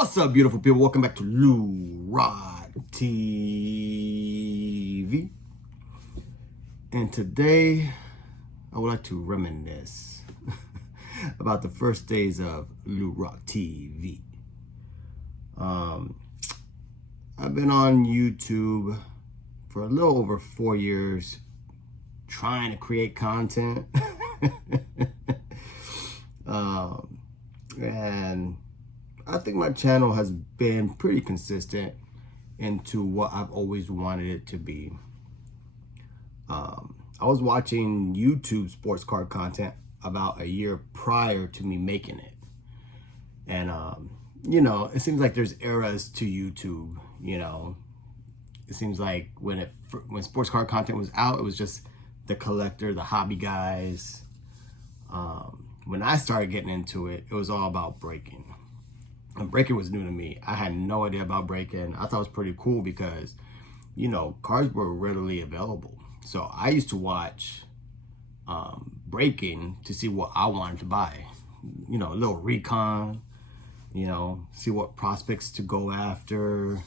What's up, beautiful people? Welcome back to Lou Rod TV. And today, I would like to reminisce about the first days of Lou Rock TV. I've been on YouTube for a little over 4 years, trying to create content. And I think my channel has been pretty consistent into what I've always wanted it to be. I was watching YouTube sports card content about a year prior to me making it. And, you know, it seems like there's eras to YouTube, you know. It seems like when sports card content was out, it was just the collector, the hobby guys. When I started getting into it, it was all about breaking. And breaking was new to me. I had no idea about breaking. I thought it was pretty cool because, you know, cards were readily available. So I used to watch breaking to see what I wanted to buy. You know, a little recon, you know, see what prospects to go after.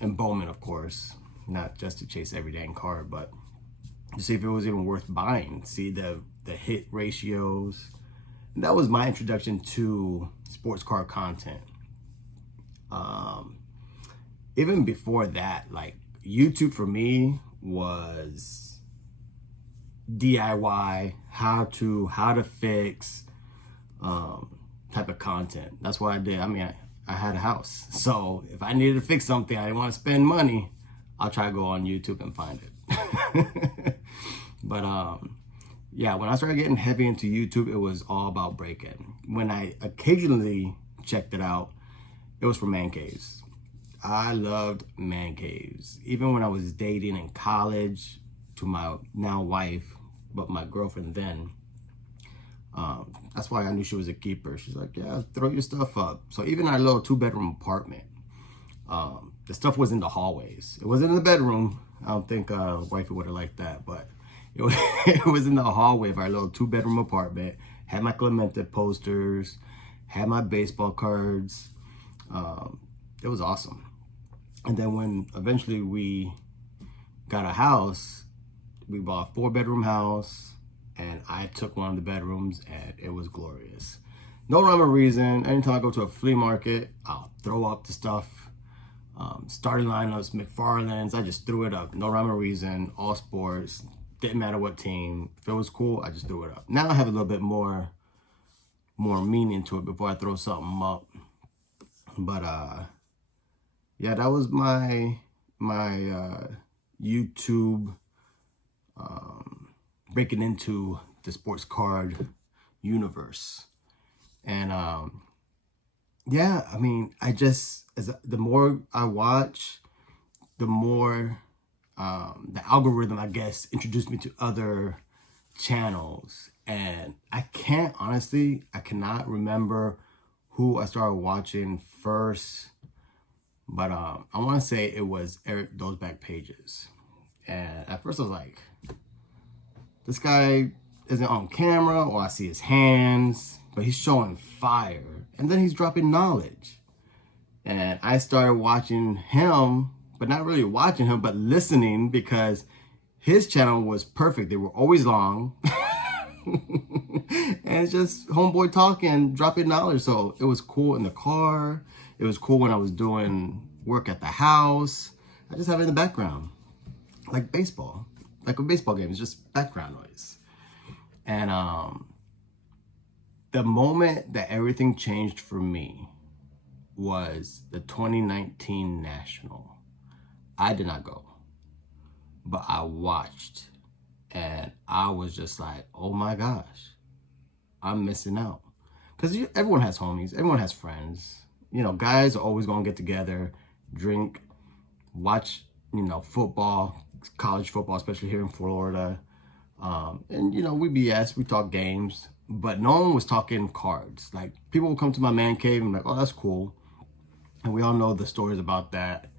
And Bowman, of course, not just to chase every dang card, but to see if it was even worth buying, see the hit ratios. And that was my introduction to sports card content. Even before that, like YouTube for me was DIY, how to fix type of content. That's what I did. I mean, I had a house, so if I needed to fix something, I didn't want to spend money, I'll try to go on YouTube and find it. But yeah, when I started getting heavy into YouTube, it was all about breaking. When I occasionally checked it out, it was for man caves. I loved man caves. Even when I was dating in college to my now wife, but my girlfriend then, that's why I knew she was a keeper. She's like, yeah, throw your stuff up. So even our little 2-bedroom apartment, the stuff was in the hallways. It wasn't in the bedroom. I don't think wifey would have liked that, but it was in the hallway of our little 2-bedroom apartment. Had my Clemente posters, had my baseball cards. It was awesome. And then when eventually we got a house, we bought a 4-bedroom house, and I took one of the bedrooms, and it was glorious. No rhyme or reason. Anytime I go to a flea market, I'll throw up the stuff. Starting lineups, McFarland's, I just threw it up. No rhyme or reason, all sports. Didn't matter what team. If it was cool, I just threw it up. Now I have a little bit more meaning to it before I throw something up. But yeah, that was my YouTube breaking into the sports card universe. And yeah, I mean, the more I watch, the more the algorithm, I guess, introduced me to other channels. And I cannot remember who I started watching first, but I want to say it was Eric Those Back Pages. And at first I was like, this guy isn't on camera, or I see his hands, but he's showing fire. And then he's dropping knowledge. And I started watching him, but not really watching him, but listening, because his channel was perfect. They were always long. And it's just homeboy talking, dropping knowledge. So it was cool in the car. It was cool when I was doing work at the house. I just have it in the background, like baseball. Like a baseball game, it's just background noise. And the moment that everything changed for me was the 2019 National. I did not go, but I watched, and I was just like, oh my gosh, I'm missing out. Because everyone has homies, everyone has friends. You know, guys are always going to get together, drink, watch, you know, football, college football, especially here in Florida. And, you know, we BS, we talk games, but no one was talking cards. Like, people would come to my man cave and be like, oh, that's cool. And we all know the stories about that.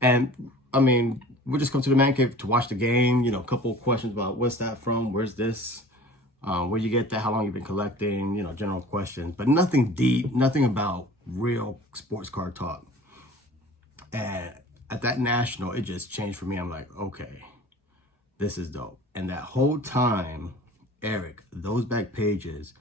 And I mean, we just come to the man cave to watch the game, you know, a couple of questions about what's that from, where's this, Where you get that, how long you've been collecting, general questions, but nothing deep, nothing about real sports card talk. And at that national, it just changed for me. I'm like, okay, this is dope. And that whole time, Eric, those back pages,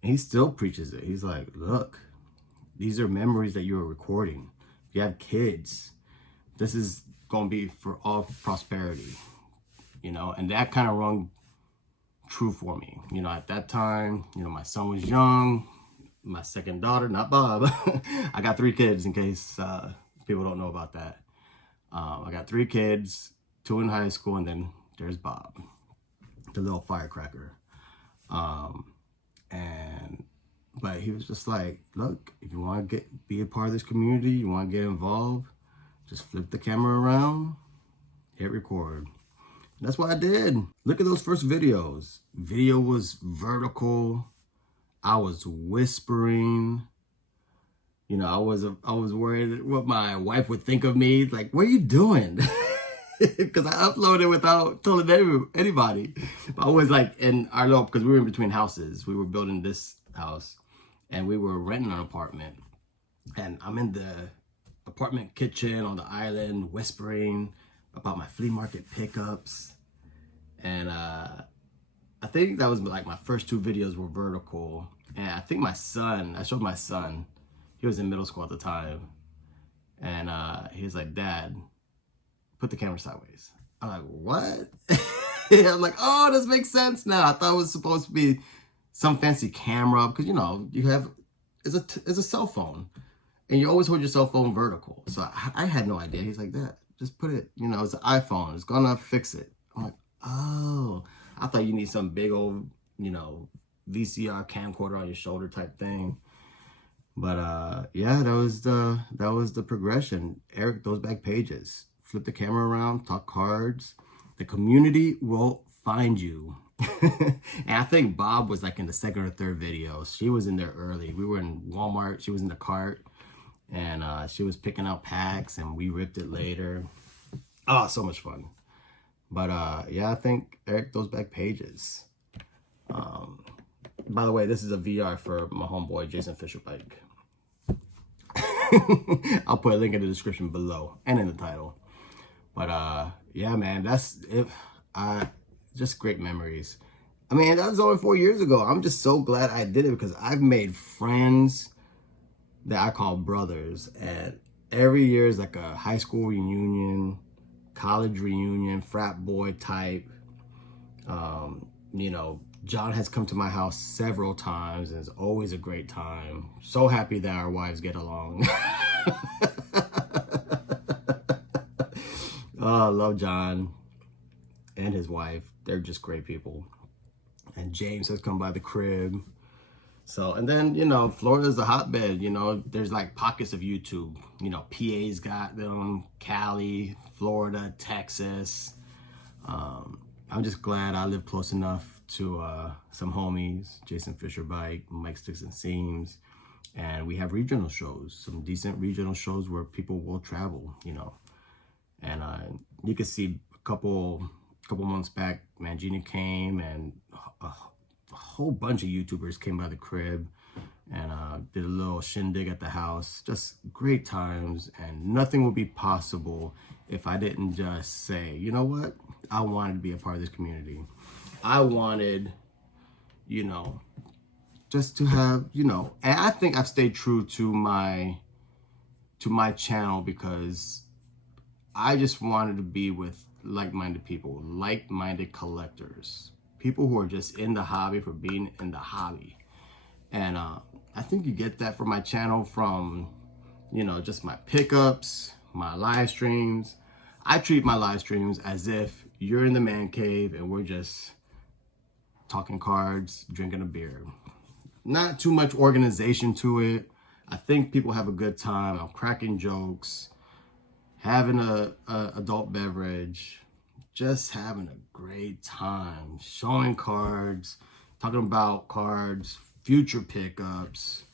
he still preaches it. He's like, look, these are memories that you are recording. If you have kids, this is going to be for all prosperity, and that kind of rung true for me. At that time, my son was young, my second daughter, not Bob. I got 3 kids in case people don't know about that. I got 3 kids, 2 in high school, and then there's Bob, the little firecracker. But he was just like, look, if you want to be a part of this community, you want to get involved, just flip the camera around, hit record. And that's what I did. Look at those first videos. Video was vertical. I was whispering. I was worried what my wife would think of me. Like, what are you doing? Because I uploaded without telling anybody. I was like in our little, because we were in between houses. We were building this house and we were renting an apartment. And I'm in the apartment kitchen on the island whispering about my flea market pickups. And I think that was like my first 2 videos were vertical. And I think I showed my son, he was in middle school at the time. And he was like, Dad, put the camera sideways. I'm like, what? I'm like, oh, this makes sense now. I thought it was supposed to be some fancy camera because, you have, it's a cell phone. And you always hold your cell phone vertical. So I had no idea. He's like, Dad, just put it, it's an iPhone. It's going to fix it. I'm like, oh, I thought you need some big old, VCR camcorder on your shoulder type thing. But yeah, that was the progression. Eric, those back pages. Flip the camera around, talk cards. The community will find you. And I think Bob was like in the 2nd or 3rd video. She was in there early. We were in Walmart. She was in the cart. And she was picking out packs and we ripped it later. Oh, so much fun. But yeah, I think Eric, those back pages. By the way, this is a VR for my homeboy, Jason FisherBike. I'll put a link in the description below and in the title. But yeah, man, that's it. Just great memories. I mean, that was only 4 years ago. I'm just so glad I did it because I've made friends that I call brothers. And every year is like a high school reunion, college reunion, frat boy type. John has come to my house several times and it's always a great time. So happy that our wives get along. Oh, I love John and his wife. They're just great people. And James has come by the crib. So, and then, Florida's a hotbed, there's like pockets of YouTube, PA's got them, Cali, Florida, Texas. I'm just glad I live close enough to some homies, Jason FisherBike, Mike Sticks and Seams. And we have regional shows, some decent regional shows where people will travel, And you can see a couple months back, Mangina came and a whole bunch of YouTubers came by the crib and did a little shindig at the house. Just great times, and nothing would be possible if I didn't just say, you know what? I wanted to be a part of this community. I wanted, just to have, and I think I've stayed true to my channel because I just wanted to be with like-minded people, like-minded collectors, people who are just in the hobby for being in the hobby. And I think you get that from my channel from, just my pickups, my live streams. I treat my live streams as if you're in the man cave and we're just talking cards, drinking a beer. Not too much organization to it. I think people have a good time. I'm cracking jokes, having a adult beverage, just having a great time, showing cards, talking about cards, future pickups,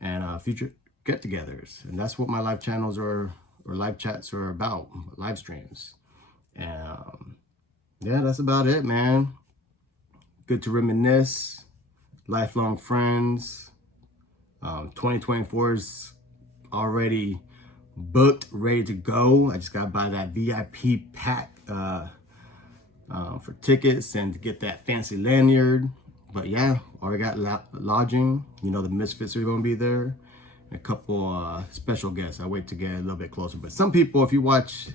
and future get-togethers. And that's what my live channels or live chats are about, live streams. And yeah, that's about it, man. Good good to reminisce, lifelong friends. 2024 is already booked, ready to go. I just got to buy that VIP pack for tickets and to get that fancy lanyard. But yeah, already got lodging. You know, the Misfits are going to be there. And a couple special guests. I wait to get a little bit closer. But some people, if you watch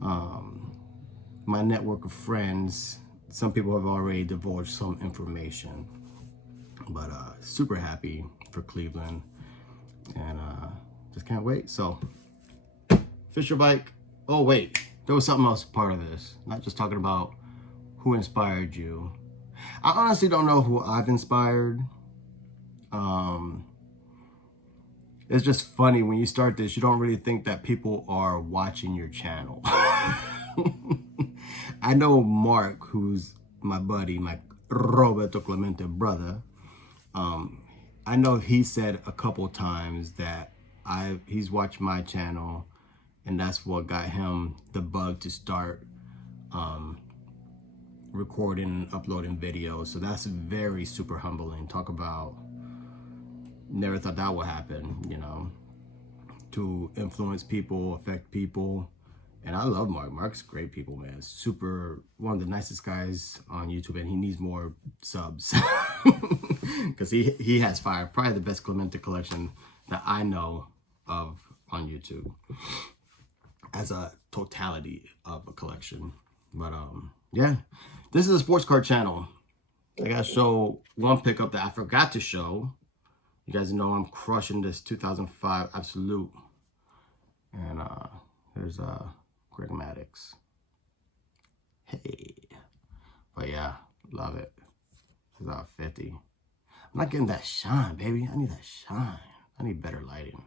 my network of friends, some people have already divulged some information. But super happy for Cleveland. And just can't wait. So, FisherBike. Oh, wait. There was something else part of this. Not just talking about who inspired you. I honestly don't know who I've inspired. It's just funny when you start this, you don't really think that people are watching your channel. I know Mark, who's my buddy, my Roberto Clemente brother. I know he said a couple times that he's watched my channel, and that's what got him the bug to start recording and uploading videos. So that's very super humbling. Talk about never thought that would happen, you know, to influence people, affect people. And I love Mark. Mark's great people, man. Super, one of the nicest guys on YouTube, and he needs more subs because he has fire. Probably the best Clemente collection that I know of on YouTube as a totality of a collection. But yeah, this is a sports card channel. I gotta show one pickup that I forgot to show. You guys know I'm crushing this 2005 Absolute, and there's Greg Maddox. Hey, but yeah, love it. It's about 50. I'm not getting that shine, baby. I need that shine. I need better lighting.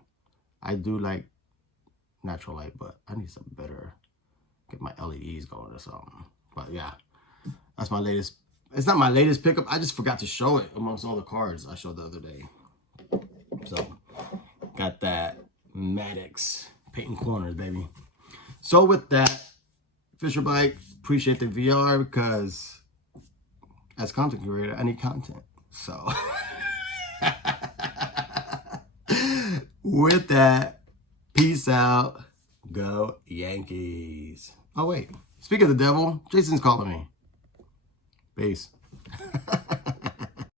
I do like natural light, but I need some better, get my LEDs going or something. But yeah, that's my latest. It's not my latest pickup. I just forgot to show it amongst all the cards I showed the other day. So got that Maddox painting corners, baby. So with that, FisherBike, appreciate the VR because as content creator, I need content. So with that, peace out. Go Yankees. Oh wait, speak of the devil, Jason's calling me. Peace.